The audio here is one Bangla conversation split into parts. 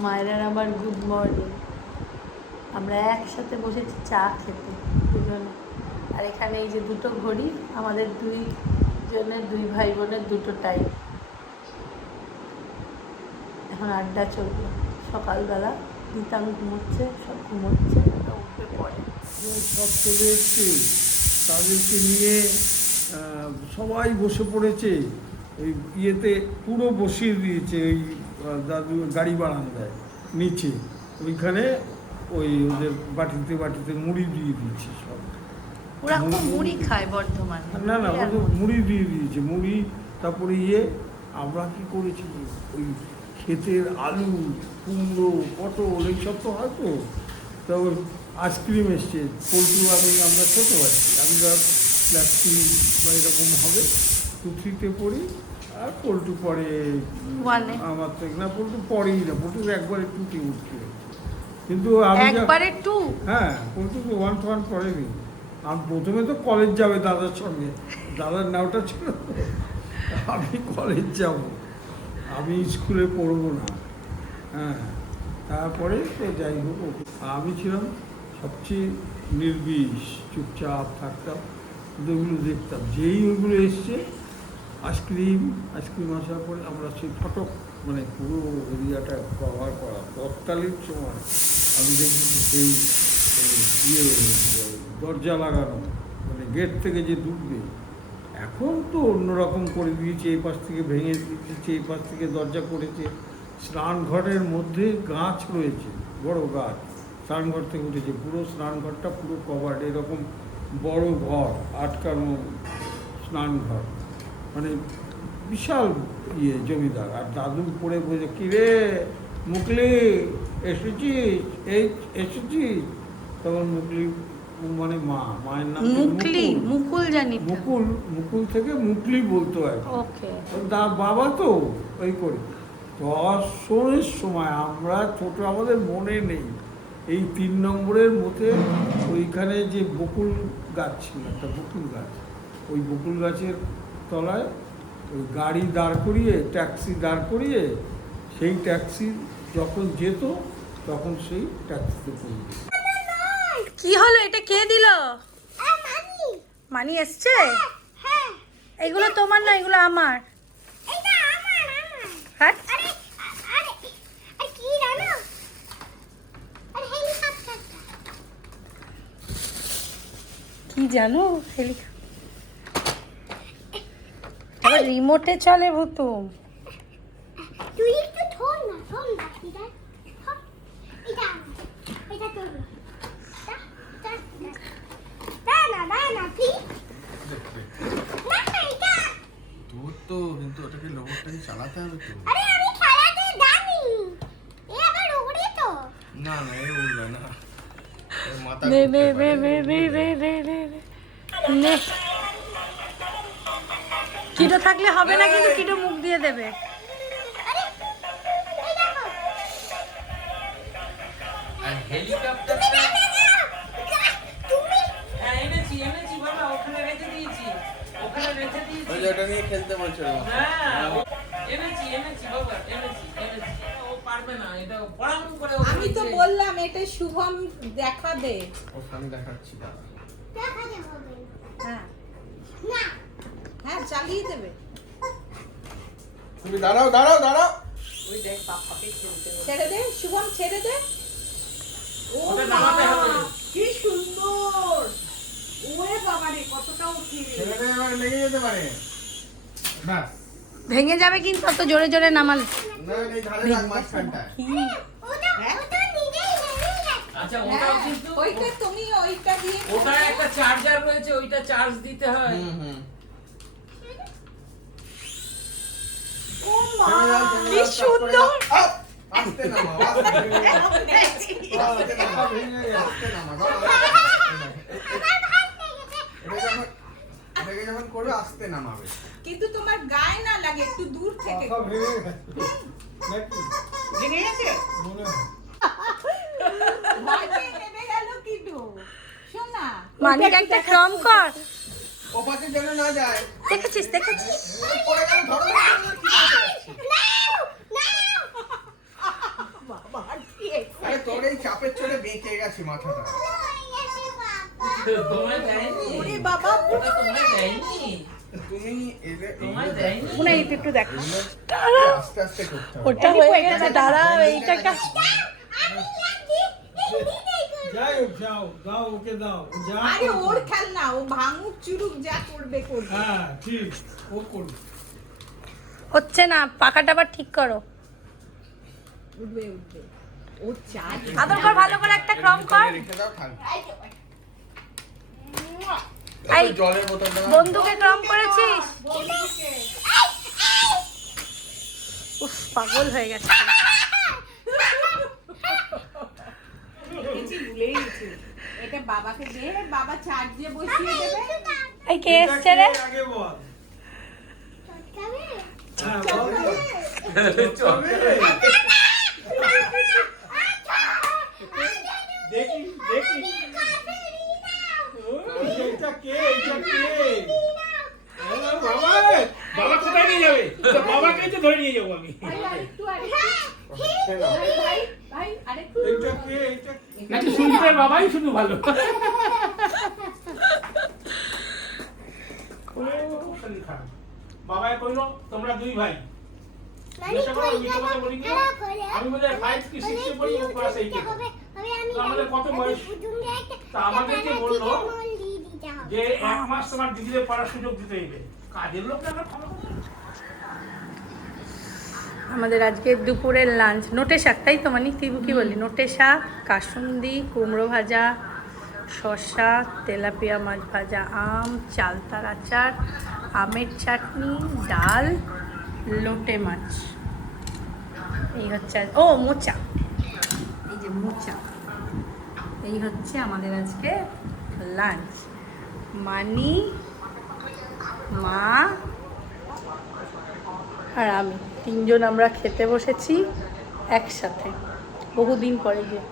মায়ের আবার গুড মর্নিং। আমরা একসাথে বসেছি চা খেতে দুজনে। আর এখানে এই যে দুটো ঘড়ি, আমাদের দুই ভাই বোনের দুটো টাইম। এখন আড্ডা চলবে। সকালবেলা দিতাম ঘুমোচ্ছে, সব ঘুমোচ্ছে, উঠে পড়ে। সব চলে এসছে, তাদেরকে নিয়ে সবাই বসে পড়েছে। ওই ইয়েতে পুরো বসিয়ে দিয়েছে ওই দাদু গাড়ি বারান্দায় নিচে, ওইখানে ওই ওদের বাটিতে বাটিতে মুড়ি দিয়ে দিয়েছে সব। ওরা খুব মুড়ি খায় বর্ধমানে। না না, মুড়ি দিয়ে দিয়েছে, মুড়ি। তারপরে আমরা কি করেছি, ওই ক্ষেতের আলু, কুমড়ো, পটল এইসব তো হয় তো, তারপর আইসক্রিম এসছে, পোলট্রি আমরা ছোটো আছি, আমি ধর ক্লাস 3 বা এরকম হবে, 2-3-তে পড়ি। আর পোলট্রি পরে আমার থেকে না, পোলট্রি পরেই না, পোলট্রি একবারে 2-তে উঠছে। কিন্তু আমি একবারে 2? হ্যাঁ, পোলট্রি তো 1 পড়েনি। আমি প্রথমে তো কলেজ যাবে দাদার সঙ্গে, দাদার নাওটা ছিল, আমি কলেজ যাব, আমি স্কুলে পড়বো না। হ্যাঁ, তারপরে তো যাই হোক, আমি ছিলাম সবচেয়ে নির্বিষ, চুপচাপ থাকতাম, ওগুলো দেখতাম। যেই ওইগুলো এসছে আইসক্রিম আসার পরে আমরা সেই ফটক, মানে পুরো এরিয়াটা কভার করা। তৎকালীন সময় আমি দেখছি সেই দরজা লাগানো, মানে গেট থেকে যে ঢুকবে। এখন তো অন্যরকম করে দিয়েছে, এই পাশ থেকে ভেঙে দিয়েছে, এই পাশ থেকে দরজা করেছে। স্নানঘরের মধ্যে গাছ রয়েছে, বড় গাছ, স্নানঘর থেকে উঠেছে, পুরো স্নানঘরটা পুরো কভার্ড, এরকম বড় ঘর, আটকানো স্নানঘর, মানে বিশাল জমিদার। আর দাদু পড়ে বসে, কিরে মুকলি এসেছিস, এসেছিস। তখন মুকলি মানে মায়ের নাম মুকুল, জানি মুকুল থেকে মুকলি বলতো আর কি। বাবা তো ওই করে দর্শনের সময় আমরা ছোট, আমাদের মনে নেই, এই 3 নম্বরের মধ্যে ওইখানে যে বকুল গাছ ছিল, একটা বকুল গাছ, ওই বকুল গাছের তলায় ওই গাড়ি দাঁড় করিয়ে, ট্যাক্সি দাঁড় করিয়ে, সেই ট্যাক্সি যখন যেত তখন সেই ট্যাক্সিতে পড়বে। কি হলো? এটা কে দিল? মানি এসছে? এগুলো তোমার না, এগুলো আমার। কি জানো, রিমোটে চলে ভুতুম। কিন্তু ওটাকে রোবটটাকে চালাতে হবে তো। আরে আমি চালাতে জানি, এ আবার উড়ে তো। না না, এ উড়বে না, এর মাথা নে নে ঘুরতে নে পারে। নে নে নে নে নে নে। কিটো থাকলে হবে না, কিন্তু কিটো মুখ দিয়ে দেবে। আরে এই দেখো, আর হেলিকপ্টারটা তুমি হ্যাঁ এনেছি বাবা, ওখানে রেখে দিয়েছি। ওই যে ওটা নিয়ে খেলতে বলছিল। হ্যাঁ এনেছি বাবা, এনেছি। ও পারবে না, এটা পড়ানো করে। আমি তো বললাম এটা শুভম দেখাবে। ওকে আমি দেখাচ্ছি, দাঁড়া। দেখা যাবে হ্যাঁ না। হ্যাঁ, চালিয়ে দেবে। তুমি দাঁড়াও। ওই দেখ পাপাকে খেলতে হবে। ছেড়ে দে শুভম, ছেড়ে দে। ও ওটা নামাতে হবে। কি সুন্দর! ওরে বাবা রে, কতটা উঠে। ছেলেটা এবার লেগে যেতে পারে। ব্যাস। ভেঙে যাবে কিন্তু অত জোরে জোরে নামালে। না, এই ধারে রাখ, মাঝখানটা। ওটা নিজেই নেমে গেছে। আচ্ছা ওটাও কিন্তু ওইটা তুমি ওইটা দিয়ে ওটার একটা চার্জার রয়েছে, ওইটা চার্জ দিতে হয়। হুম। ও মা, কি সুন্দর! আস্তে নামাও, আস্তে নামাও। এটাকে যখন করবে আস্তে নামাবে। কিন্তু তোমার গায়ে না লাগে, একটু দূর থেকে। ভেঙে গেছে? ভয় পেয়ে নেমে গেল কিটু। শোন না, মানিটা একটা ক্রম কর। ও পাশে যেন না যায়। দেখেছিস? পড়ে গেল, ধরো। নাও নাও। তোর এই চাপের চড়ে বেঁকে গেছে মাথাটা। তোমায় দেয়নি ওরে বাবা ওটা তোমায় দেয়নি তুমি তোমায় দেয়নি পুনা একটু দেখ আস্তে আস্তে করতে হবে। ওটা হয়ে গেছে, দাঁড়াও এইটাকে। যাই হোক, যাও দাও, ওকে দাও, ও যা আরে করবে। ওর খেলনা, ও ভাঙুক চুরুক যা করবে করবে। হ্যাঁ ঠিক, ও করবে। হচ্ছে না, পাখাটা আবার ঠিক করো। উঠবে উঠবে ও চাই। আদর কর, ভালো করে একটা ক্রম কর। রেখে দাও থাকবে। এই, জলের বোতলটা দাও। বন্ধুকে ক্রম করেছিস? উফ, পাগল হয়ে গেছে। কিছু ভুলেই গেছি। এটা বাবাকে দে, বাবা চার্জে বসিয়ে দেবে। এই কে এটা এসছে রে? কে আগে বল। হ্যাঁ, বল তো। চলবে? দেখি দেখি। এটা কে? এটা কে? বাবা রে! বাবা কোথায় নিয়ে যাবে বাবাকেই তো ধরে নিয়ে যাবো আমি ভাই আরেকটু ভাই ভাই আরেকটু। এটা কে? এটা কে? নাকি শুনতে বাবাই শুধু ভালো বাবাই কইলো তোমরা দুই ভাই আমি বোধহয় 5 কি 6 এ পড়ি ও ক্লাস 8 এ আমাদের কত বয়স তা আমাদেরকে বললো যে এক মাস তোমার দিদিদের পড়ার সুযোগ দিতে হইবে কাজের লোক না ভালো আমাদের আজকে দুপুরের লাঞ্চ নোটে শাক, তাই তো? মানে তুই কি বললি? নোটে শাক, কাসুন্দি, কুমড়ো ভাজা, শসা, তেলাপিয়া মাছ ভাজা, আম, চালতার আচার, আমের চাটনি, ডাল, লোটে মাছ। এই হচ্ছে ও মোচা, এই যে মোচা। এই হচ্ছে আমাদের আজকে লাঞ্চ। মানি, মা আর আমি তিনজন আমরা খেতে বসেছি একসাথে, বহুদিন পরে গিয়ে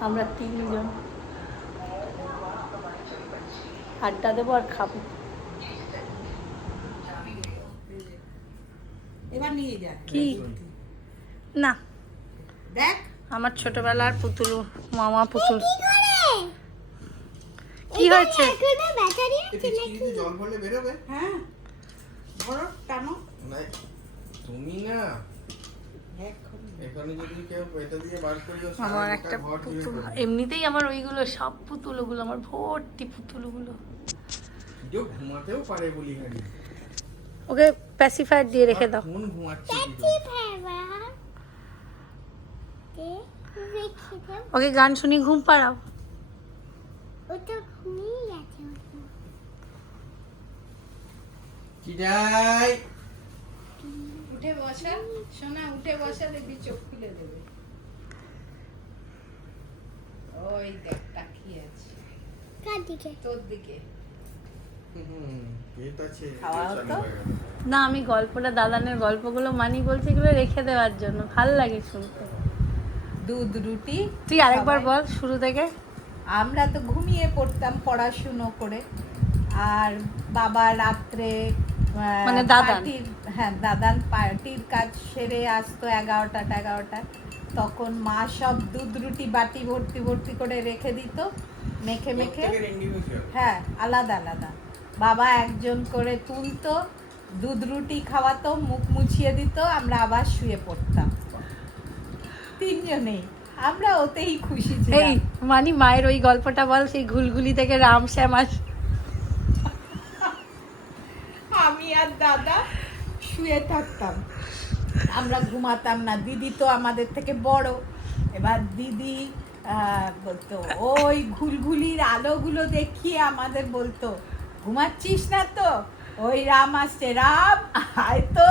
আমরা তিনজন আড্ডা দেবো আর খাবো। এবার নিয়ে যা। কি না, দেখ আমার ছোটবেলার পুতুল, মামা পুতুল। কি হয়েছে? ব্যাটারি এটা কি জল ভরলে বেরোবে? হ্যাঁ ধরো টানো। না তুমি না এখানে যদি কেউ এটা দিয়ে বার করিও আমার একটা পুতুল, এমনিতেই আমার ওইগুলো সব পুতুল, ওগুলো আমার ভর্তি পুতুল ওগুলো। যে ঘুমাতেও পারে বলি হারি। ওকে প্যাসিফায়ার দিয়ে রেখে দাও। কোন ঘুমাচ্ছে ওকে গান শুনি ঘুম পাড়াও। ওটা ঘুমিয়ে গেছে। কি যাই উঠে বসা সোনা, উঠে বসা, দেখবি চোখ খুলে দেবে। ওই দেখ তাকিয়ে আছে কার দিকে? তোর দিকে। পেট আছে খাওয়া চালু হতো? হয়ে গেল। না, আমি গল্পটা, দাদানের গল্পগুলো মানি বলছি, এগুলো রেখে দেওয়ার জন্য, ভাল লাগে শুনতে। দুধ রুটি। তুই আরেকবার সবাই- বল শুরু থেকে। আমরা তো ঘুমিয়ে পড়তাম পড়াশুনো করে, আর বাবা রাত্রে মানে দাদান। হ্যাঁ দাদান পার্টির কাজ সেরে আসতো 11টায়। তখন মা সব দুধ রুটি বাটি ভর্তি ভর্তি করে রেখে দিত, মেখে মেখে। প্রত্যেকের individual। হ্যাঁ আলাদা আলাদা। বাবা একজন করে তুলতো, দুধ রুটি খাওয়াতো, মুখ মুছিয়ে দিত, আমরা আবার শুয়ে পড়তাম তিনজনেই। আমরা ওতেই খুশি এই ছিলাম। মানি মায়ের ওই গল্পটা বল, সেই ঘুলঘুলি থেকে রাম শ্যাম আর আমি আর দাদা শুয়ে থাকতাম, আমরা ঘুমাতাম না। দিদি তো আমাদের থেকে বড়, এবার দিদি বলতো ওই ঘুলঘুলির আলোগুলো দেখিয়ে আমাদের বলতো, ঘুমাচ্ছিস না তো? ওই রাম আসছে, রাম আয় তো,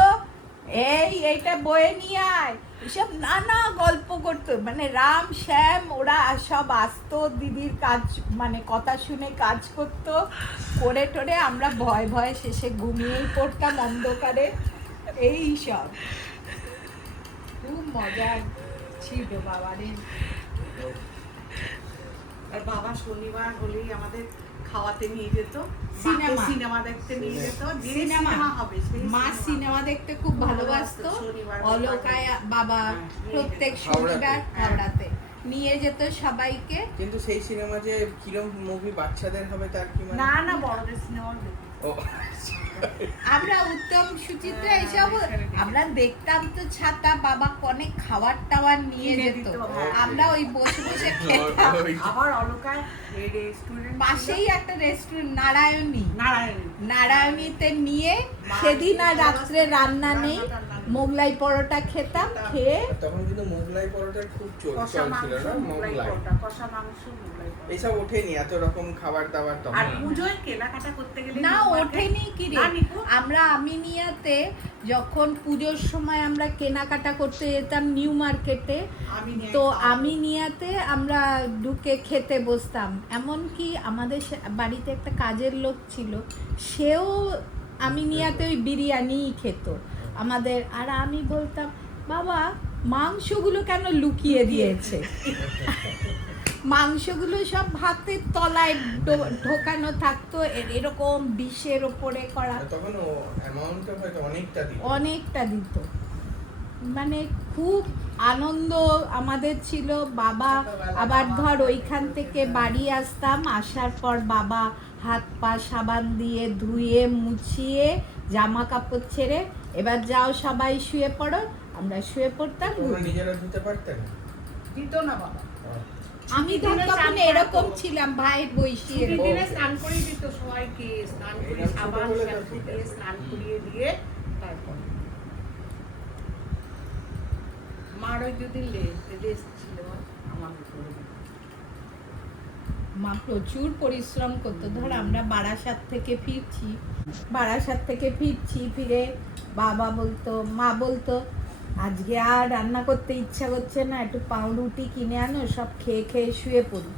এইটা বয়ে নিয়ে আয়। এসব নানা গল্প করতো, মানে রাম শ্যাম ওরা সব আসতো, দিদির কাজ মানে কথা শুনে কাজ করতো, করে টোরে আমরা ভয় ভয়ে শেষে ঘুমিয়েই পড়তাম অন্ধকারে। এই সব খুব মজা ছিল বাবারে। আর বাবা শনিবার হলেই আমাদের খাওয়াতে নিয়ে যেত, সিনেমা। সিনেমা দেখতে নিয়ে যেত, যে সিনেমা। সিনেমা হবে সেই মা সিনেমা দেখতে খুব ভালোবাসতো। শনিবার অলকায় বাবা হ্যাঁ, প্রত্যেক হাওড়াতে। শনিবার হাওড়াতে নিয়ে যেত সবাইকে। কিন্তু সেই সিনেমা যে কিরম মুভি বাচ্চাদের হবে তার কি মানে? না না বড়দের সিনেমা দেখি। ও আমরা উত্তম সুচিত্রা এইসব আমরা দেখতাম তো ছাতা, বাবা অনেক খাবার টাবার নিয়ে কিনে যেত, দিত, হ্যাঁ। আমরা ওই বসে বসে খেতাম। আবার অলকায় এই রেস্টুরেন্ট পাশেই একটা রেস্টুরেন্ট নারায়ণী, নারায়ণী নারায়ণীতে নিয়ে সেদিন আর রাত্রে রান্না নেই, মোগলাই পরোটা খেতাম, খেয়ে তখন কিন্তু মোগলাই পরোটার খুব কষা চলছিল মাংস না, মোগলাই মোগলাই পরোটা, কষা মাংস মোগলাই পরোটা। এইসব ওঠেনি এত রকম খাবার দাবার তখন। আর পুজোয় কেনাকাটা করতে গেলে না নিউ মার্কেট- ওঠেনি কি রে। না, নিকো। আমরা আমিনিয়াতে যখন পুজোর সময় আমরা কেনাকাটা করতে যেতাম নিউ মার্কেটে, তো আমিনিয়াতে আমরা ঢুকে খেতে বসতাম। এমনকি আমাদের বাড়িতে একটা কাজের লোক ছিল, সেও আমিনিয়াতে ওই বিরিয়ানিই খেত আমাদের। আর আমি বলতাম, বাবা মাংসগুলো কেন লুকিয়ে দিয়েছে? মাংসগুলো সব ভাতের তলায় ঢোকানো থাকতো, এরকম ডিশের ওপরে করা, তখন ও অ্যামাউন্টটা হয়তো অনেকটা দিত। অনেকটা দিত। মানে খুব আনন্দ আমাদের ছিল। বাবা আবার ধর ওইখান থেকে বাড়ি আসতাম, আসার পর বাবা হাত পা সাবান দিয়ে ধুয়ে মুছিয়ে জামা কাপড় ছেড়ে, এবার যাও সবাই শুয়ে পড়ো, আমরা শুয়ে পড়তাম। তোমরা নিজেরা ধুতে পারতে না? দিত না বাবা। আমি ছুটির দিনে তখন চান এরকম করতো। ছিলাম, ভাইয়ের বইসিয়ে ছুটির ও। দিনে স্নান করিয়ে দিত সবাইকে, স্নান করিয়ে এরকম সাবান ছোটবেলা তো শ্যাম্পু ঠিক দিয়ে আছে। স্নান করিয়ে দিয়ে তারপর মার ওই যদি রেস্ট ছিল আমার উপরে। মা প্রচুর পরিশ্রম করতো। ধর আমরা বারাসাত থেকে ফিরছি, ফিরে বাবা বলতো, মা বলতো, আজকে আর রান্না করতে ইচ্ছা করছে না, একটু পাউরুটি কিনে আনো, সব খেয়ে খেয়ে শুয়ে পড়ি।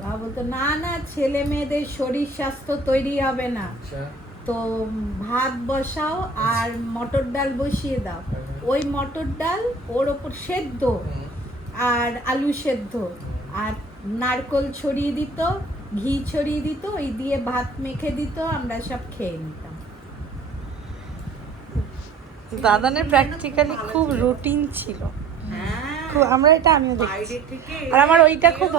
বাবা বলতো, না না, ছেলে মেয়েদের শরীর স্বাস্থ্য তৈরি হবে না, আচ্ছা। তো ভাত বসাও আর মটর ডাল বসিয়ে দাও, ওই মটর ডাল ওর ওপর সেদ্ধ হুম। আর আলু সেদ্ধ আর নারকোল ছড়িয়ে দিত, ঘি ছড়িয়ে দিত, ওই দিয়ে ভাত মেখে দিত, আমরা সব খেয়ে নিতাম। দাদানের প্র্যাকটিক্যালি খুব রুটিন ছিল। আমরা এটা আমিও দেখি। বাইরে থেকে আর আমার ওইটা খুব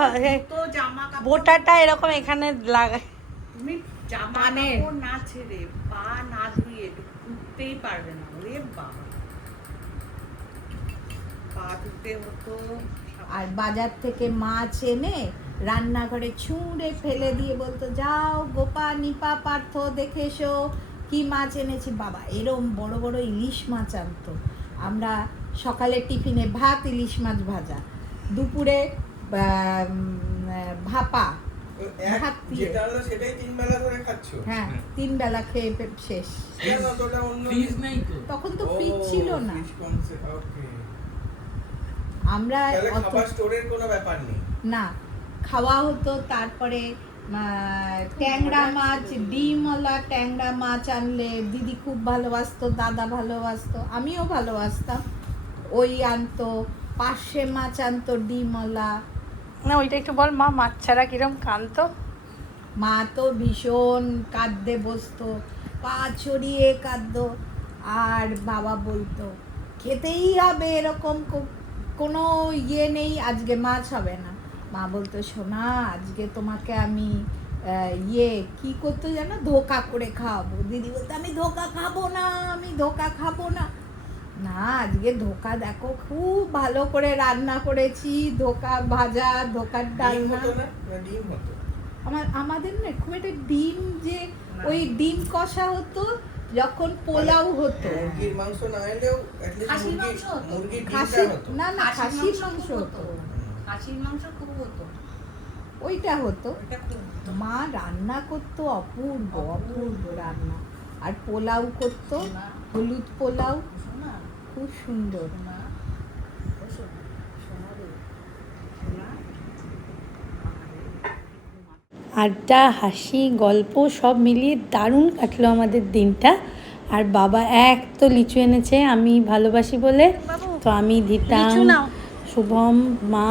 তো জামা কাপড় বোটাটা এরকম এখানে লাগায়। তুমি জামা মানে কাপড় না ছেড়ে পা না ধুয়ে উঠতেই পারবে না। ওরে বাবা, পা ধুতে হতো। আর বাজার থেকে মাছ এনে রান্নাঘরে ছুঁড়ে ফেলে দিয়ে বলতো, যাও গোপা নিপা পার্থ দেখে এসো কি মাছ এনেছি। বাবা এরম বড় বড় ইলিশ মাছ আনতো। আমরা সকালে টিফিনে ভাত, ইলিশ মাছ ভাজা, দুপুরে ভাপা, এক ভাত দিয়ে। যেটা হলো সেটাই 3 বেলা ধরে খাচ্ছো? হ্যাঁ 3 বেলা খেয়ে শেষ। কেন অতটা অন্য? ফ্রিজ নেই তো। তখন তো ফ্রিজ ছিল না। ওকে। আমরা তাহলে অত খাবার স্টোরের কোনো ব্যাপার নেই। না, খাওয়া হতো। তারপরে ট্যাংরা মাছ, ডিমওয়ালা ট্যাংরা মাছ আনলে দিদি খুব ভালোবাসতো, দাদা ভালোবাসতো, আমিও ভালোবাসতাম। ওই আনতো, পার্শে মাছ আনতো ডিমওয়ালা। না ওইটা একটু বল মা, মাছ ছাড়া কিরম কাঁদতো। মা তো ভীষণ কাঁদতে বসতো, পা ছড়িয়ে কাঁদতো। আর বাবা বলতো, খেতেই হবে, এরকম কোনো ইয়ে নেই, আজকে মাছ হবে না। মা বলতো, সোনা আজকে তোমাকে আমি কি করতো জানো, ধোকা করে খাওয়াবো। দিদি বলতো, আমি ধোকা খাবো না, আমি ধোকা খাবো না। না আজকে ধোকা দেখো খুব ভালো করে রান্না করেছি, ধোকা ভাজা, ধোকার ডিম ডালনা। হতো না? না ডিম হতো। আমাদের না খুব একটা ডিম, যে ওই ডিম কষা হতো যখন পোলাও হতো। মুরগির মাংস না এলেও at least খাসির মাংস হতো। মুরগির খাসি ডিমটা হতো। না না, খাসির মাংস হতো, খাসির মাংস খুব হতো। ওইটা হতো। ওটা খুব হতো। মা রান্না করতো অপূর্ব অপূর্ব রান্না। আর পোলাও করতো, হলুদ পোলাও, শোনা, খুব সুন্দর। শোনা, ও শোনা, শোনা রে, শোনা। আড্ডা, হাসি, গল্প সব মিলিয়ে দারুণ কাটলো আমাদের দিনটা। আর বাবা এক তো লিচু এনেছে আমি ভালোবাসি বলে, তো আমি দিতাম, শুভম, মা,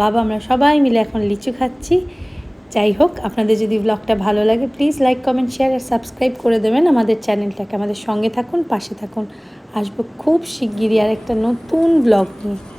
বাবা, আমরা সবাই মিলে এখন লিচু খাচ্ছি। যাই হোক, আপনাদের যদি ব্লগটা ভালো লাগে প্লিজ লাইক কমেন্ট শেয়ার আর সাবস্ক্রাইব করে দেবেন আমাদের চ্যানেলটাকে। আমাদের সঙ্গে থাকুন, পাশে থাকুন। আসবো খুব শিগগিরই আর একটা নতুন ব্লগ নিয়ে।